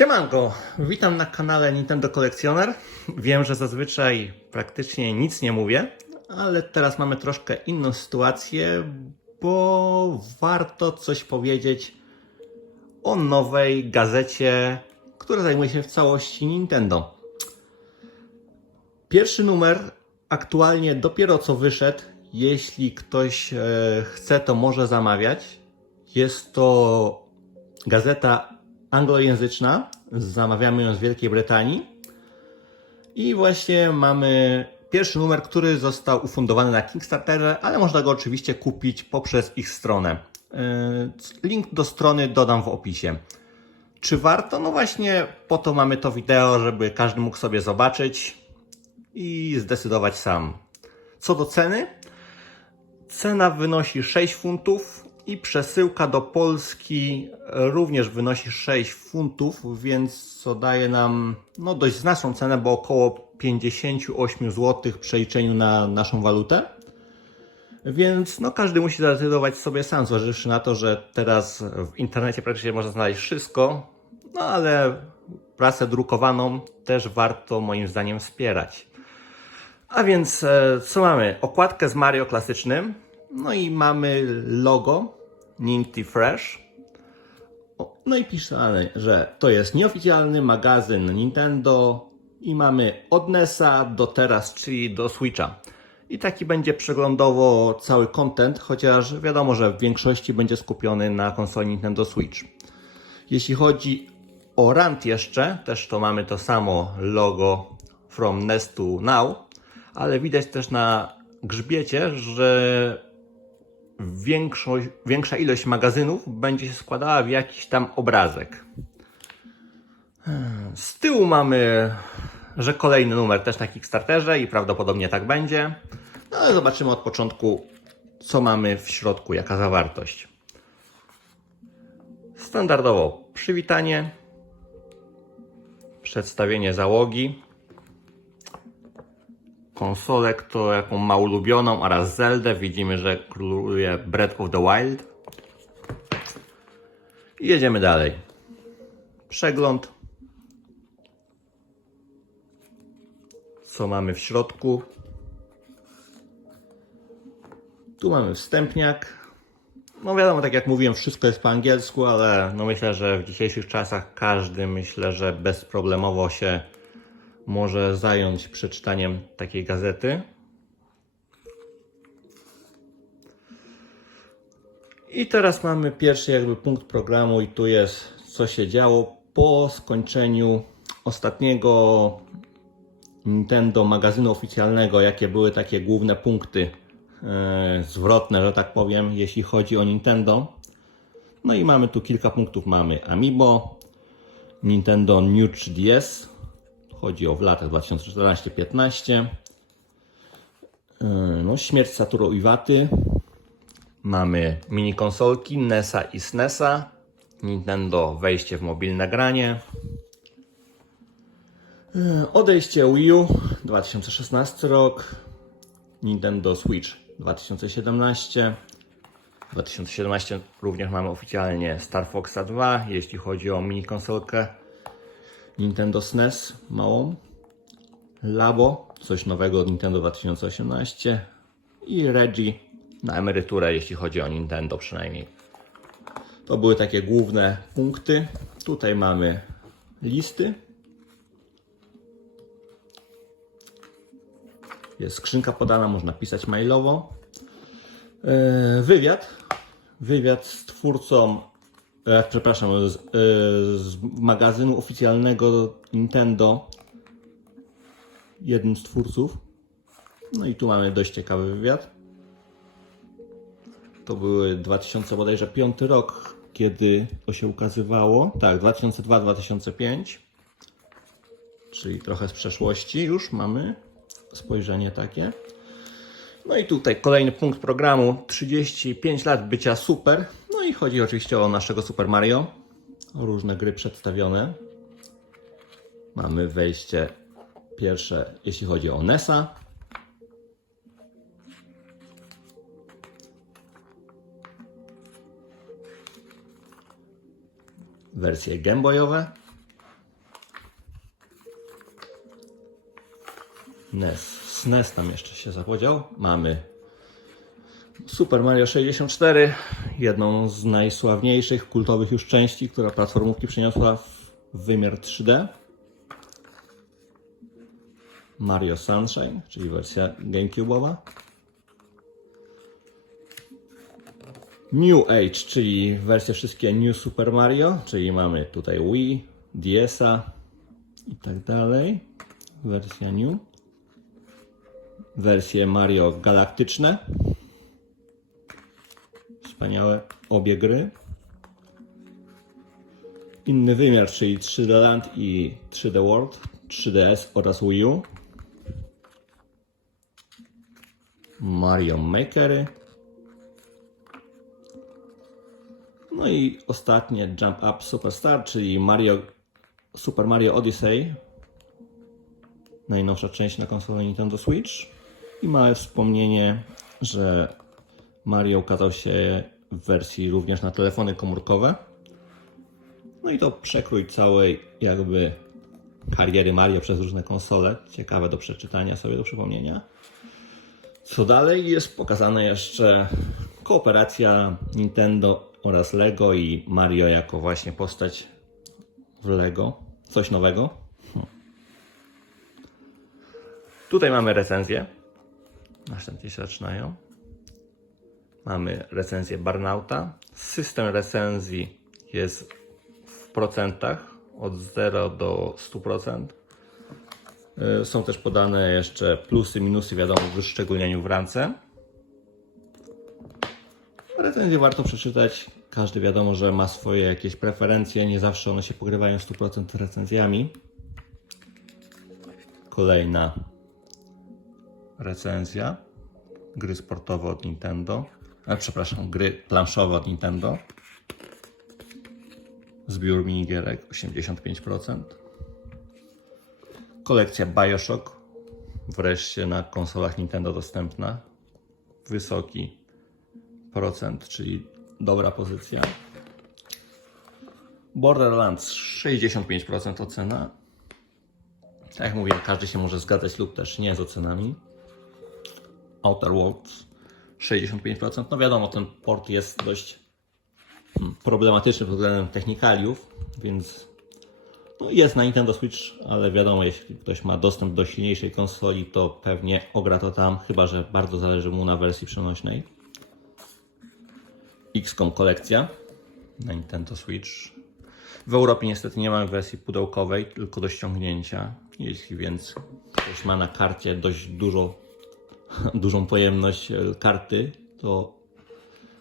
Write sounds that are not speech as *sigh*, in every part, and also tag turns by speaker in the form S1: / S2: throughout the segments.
S1: Siemanko, witam na kanale Nintendo Kolekcjoner. Wiem, że zazwyczaj praktycznie nic nie mówię, ale teraz mamy troszkę inną sytuację, bo warto coś powiedzieć o nowej gazecie, która zajmuje się w całości Nintendo. Pierwszy numer aktualnie dopiero co wyszedł. Jeśli ktoś e, chce, to może zamawiać. Jest to gazeta anglojęzyczna. Zamawiamy ją z Wielkiej Brytanii. I właśnie mamy pierwszy numer, który został ufundowany na Kickstarterze, ale można go oczywiście kupić poprzez ich stronę. E, Link do strony dodam w opisie. Czy warto? No właśnie po to mamy to wideo, żeby każdy mógł sobie zobaczyć i zdecydować sam. Co do ceny, cena wynosi 6 funtów i przesyłka do Polski również wynosi 6 funtów, więc co daje nam no, dość znaczną cenę, bo około 58 zł w przeliczeniu na naszą walutę. Więc no, każdy musi zdecydować sobie sam, zważywszy na to, że teraz w internecie praktycznie można znaleźć wszystko, no ale prasę drukowaną też warto moim zdaniem wspierać. A więc e, co mamy? Okładkę z Mario klasycznym, no i mamy logo Ninty Fresh. No i pisane, że to jest nieoficjalny magazyn Nintendo i mamy od NESa do teraz, czyli do Switcha. I taki będzie przeglądowo cały content, chociaż wiadomo, że w większości będzie skupiony na konsoli Nintendo Switch. Jeśli chodzi o rant jeszcze, też to mamy to samo logo From NES to Now, ale widać też na grzbiecie, że większość, większa ilość magazynów będzie się składała w jakiś tam obrazek. Z tyłu mamy, że kolejny numer też na Kickstarterze i prawdopodobnie tak będzie. No ale zobaczymy od początku, co mamy w środku, jaka zawartość. Standardowo przywitanie, przedstawienie załogi, konsolę, kto, jaką ma ulubioną oraz Zeldę. Widzimy, że króluje Breath of the Wild. I jedziemy dalej. Przegląd. Co mamy w środku? Tu mamy wstępniak. No wiadomo, tak jak mówiłem, wszystko jest po angielsku, ale no myślę, że w dzisiejszych czasach każdy myślę, że bezproblemowo się może zająć przeczytaniem takiej gazety. I teraz mamy pierwszy jakby punkt programu i tu jest co się działo po skończeniu ostatniego Nintendo magazynu oficjalnego, jakie były takie główne punkty e, zwrotne, że tak powiem, jeśli chodzi o Nintendo. No i mamy tu kilka punktów. Mamy Amiibo, Nintendo New 3DS, chodzi o w latach 2014-15. Yy, No, śmierć Satoru Iwaty. Mamy mini konsolki NESa i SNESa. Nintendo wejście w mobilne granie. Yy, Odejście Wii U 2016 rok. Nintendo Switch 2017. 2017 również mamy oficjalnie Star Foxa 2, jeśli chodzi o mini konsolkę. Nintendo SNES małą, Labo, coś nowego od Nintendo 2018 i Reggie na emeryturę, jeśli chodzi o Nintendo przynajmniej. To były takie główne punkty. Tutaj mamy listy. Jest skrzynka podana, można pisać mailowo. Eee, Wywiad. Wywiad z twórcą e, przepraszam, z, e, z magazynu oficjalnego Nintendo, jednym z twórców. No i tu mamy dość ciekawy wywiad. To były 2000 bodajże 5 rok, kiedy to się ukazywało. Tak, 2002-2005. Czyli trochę z przeszłości już mamy spojrzenie takie. No i tutaj kolejny punkt programu 35 lat bycia super i chodzi oczywiście o naszego Super Mario. Różne gry przedstawione. Mamy wejście pierwsze, jeśli chodzi o NESa. Wersje Gameboyowe. NES. SNES tam jeszcze się zapodział. Mamy Super Mario 64, jedną z najsławniejszych, kultowych już części, która platformówki przeniosła w wymiar 3D. Mario Sunshine, czyli wersja GameCube'owa. New Age, czyli wersje wszystkie New Super Mario, czyli mamy tutaj Wii, DS-a i tak dalej. Wersja New. Wersje Mario galaktyczne. Wspaniałe obie gry. Inny wymiar, czyli 3D Land i 3D World, 3DS oraz Wii U. Mario Makery. No i ostatnie Jump Up Superstar, czyli Mario, Super Mario Odyssey. Najnowsza część na konsolę Nintendo Switch. I małe wspomnienie, że Mario ukazał się w wersji również na telefony komórkowe. No i to przekrój całej jakby kariery Mario przez różne konsole. Ciekawe do przeczytania sobie, do przypomnienia. Co dalej? Jest pokazane jeszcze kooperacja Nintendo oraz Lego i Mario jako właśnie postać w Lego. Coś nowego. Hm. Tutaj mamy recenzję. Następnie się zaczynają. Mamy recenzję Barnauta. System recenzji jest w procentach od 0 do 100%. Y, Są też podane jeszcze plusy, minusy, wiadomo, w wyszczególnieniu w rance. Recenzję warto przeczytać. Każdy wiadomo, że ma swoje jakieś preferencje. Nie zawsze one się pogrywają 100% z recenzjami. Kolejna recenzja. Gry sportowe od Nintendo. A, przepraszam, gry planszowe od Nintendo. Zbiór minigierek 85%. Kolekcja Bioshock. Wreszcie na konsolach Nintendo dostępna. Wysoki procent, czyli dobra pozycja. Borderlands 65% ocena. Tak jak mówię, każdy się może zgadzać lub też nie z ocenami. Outer Worlds 65%. No wiadomo, ten port jest dość mm, problematyczny pod względem technikaliów, więc no jest na Nintendo Switch, ale wiadomo, jeśli ktoś ma dostęp do silniejszej konsoli, to pewnie ogra to tam, chyba że bardzo zależy mu na wersji przenośnej. XCOM kolekcja na Nintendo Switch. W Europie niestety nie mamy wersji pudełkowej, tylko do ściągnięcia. Jeśli więc ktoś ma na karcie dość dużo, *laughs* dużą pojemność e, karty, to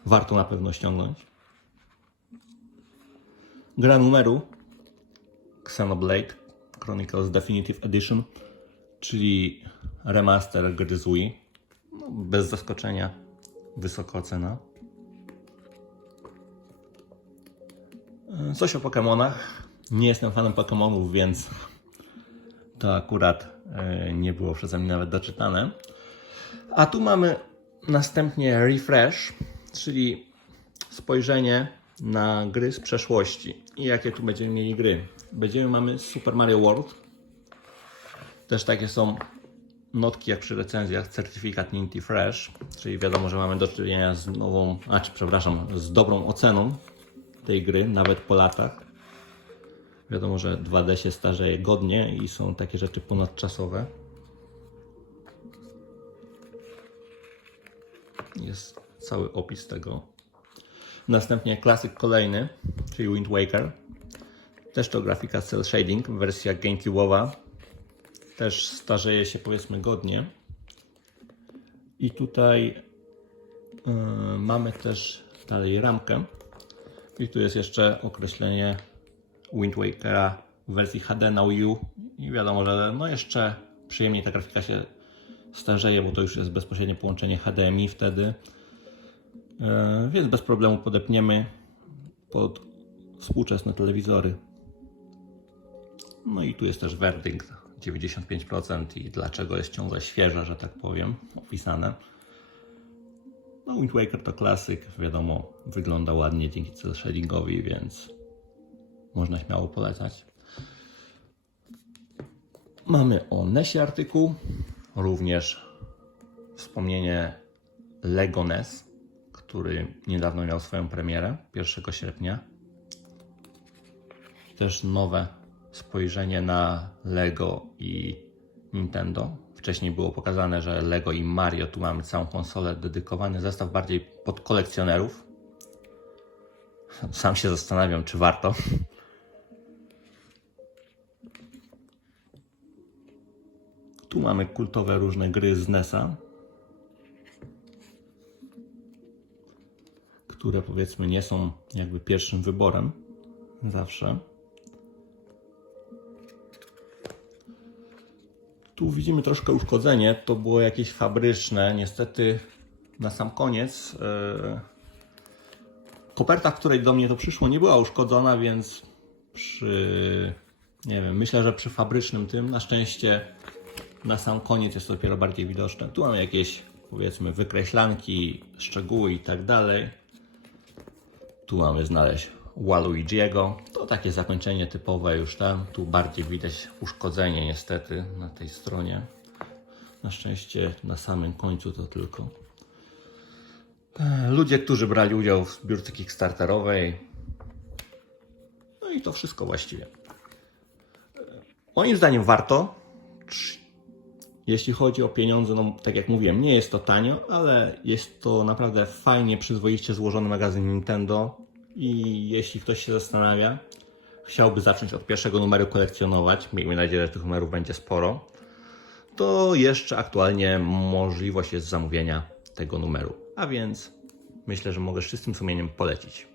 S1: warto na pewno ściągnąć. Gra numeru Xenoblade Chronicles Definitive Edition, czyli remaster gry z Wii. No, bez zaskoczenia wysoka ocena. Coś o Pokémonach. Nie jestem fanem Pokémonów, więc to akurat e, nie było przeze mnie nawet doczytane. A tu mamy następnie refresh, czyli spojrzenie na gry z przeszłości. I jakie tu będziemy mieli gry? Będziemy mamy Super Mario World. Też takie są notki jak przy recenzjach, certyfikat Ninty Fresh, czyli wiadomo, że mamy do czynienia z nową, a czy przepraszam, z dobrą oceną tej gry, nawet po latach. Wiadomo, że 2D się starzeje godnie i są takie rzeczy ponadczasowe. Jest cały opis tego. Następnie klasyk kolejny, czyli Wind Waker. Też to grafika cel shading, wersja GameCube'owa. Też starzeje się powiedzmy godnie. I tutaj yy, mamy też dalej ramkę. I tu jest jeszcze określenie Wind Wakera w wersji HD na Wii U. I wiadomo, że no jeszcze przyjemniej ta grafika się starzeje, bo to już jest bezpośrednie połączenie HDMI wtedy. E, Więc bez problemu podepniemy pod współczesne telewizory. No i tu jest też werdykt 95% i dlaczego jest ciągle świeże, że tak powiem, opisane. No Wind Waker to klasyk, wiadomo, wygląda ładnie dzięki cel shadingowi, więc można śmiało polecać. Mamy o NESie artykuł, również wspomnienie Lego NES, który niedawno miał swoją premierę 1 sierpnia. Też nowe spojrzenie na Lego i Nintendo. Wcześniej było pokazane, że Lego i Mario, tu mamy całą konsolę, dedykowany zestaw bardziej pod kolekcjonerów. Sam się zastanawiam, czy warto. Tu mamy kultowe różne gry z NES-a, które powiedzmy nie są jakby pierwszym wyborem zawsze. Tu widzimy troszkę uszkodzenie, to było jakieś fabryczne. Niestety na sam koniec yy, koperta, w której do mnie to przyszło, nie była uszkodzona, więc przy, nie wiem, myślę, że przy fabrycznym tym na szczęście na sam koniec jest to dopiero bardziej widoczne. Tu mamy jakieś, powiedzmy, wykreślanki, szczegóły i tak dalej. Tu mamy znaleźć Waluigiego. To takie zakończenie typowe już tam. Tu bardziej widać uszkodzenie niestety na tej stronie. Na szczęście na samym końcu to tylko. E, Ludzie, którzy brali udział w zbiórce Kickstarterowej. No i to wszystko właściwie. E, Moim zdaniem warto. Jeśli chodzi o pieniądze, no tak jak mówiłem, nie jest to tanio, ale jest to naprawdę fajnie, przyzwoicie złożony magazyn Nintendo. I jeśli ktoś się zastanawia, chciałby zacząć od pierwszego numeru kolekcjonować, miejmy nadzieję, że tych numerów będzie sporo, to jeszcze aktualnie możliwość jest zamówienia tego numeru. A więc myślę, że mogę z czystym sumieniem polecić.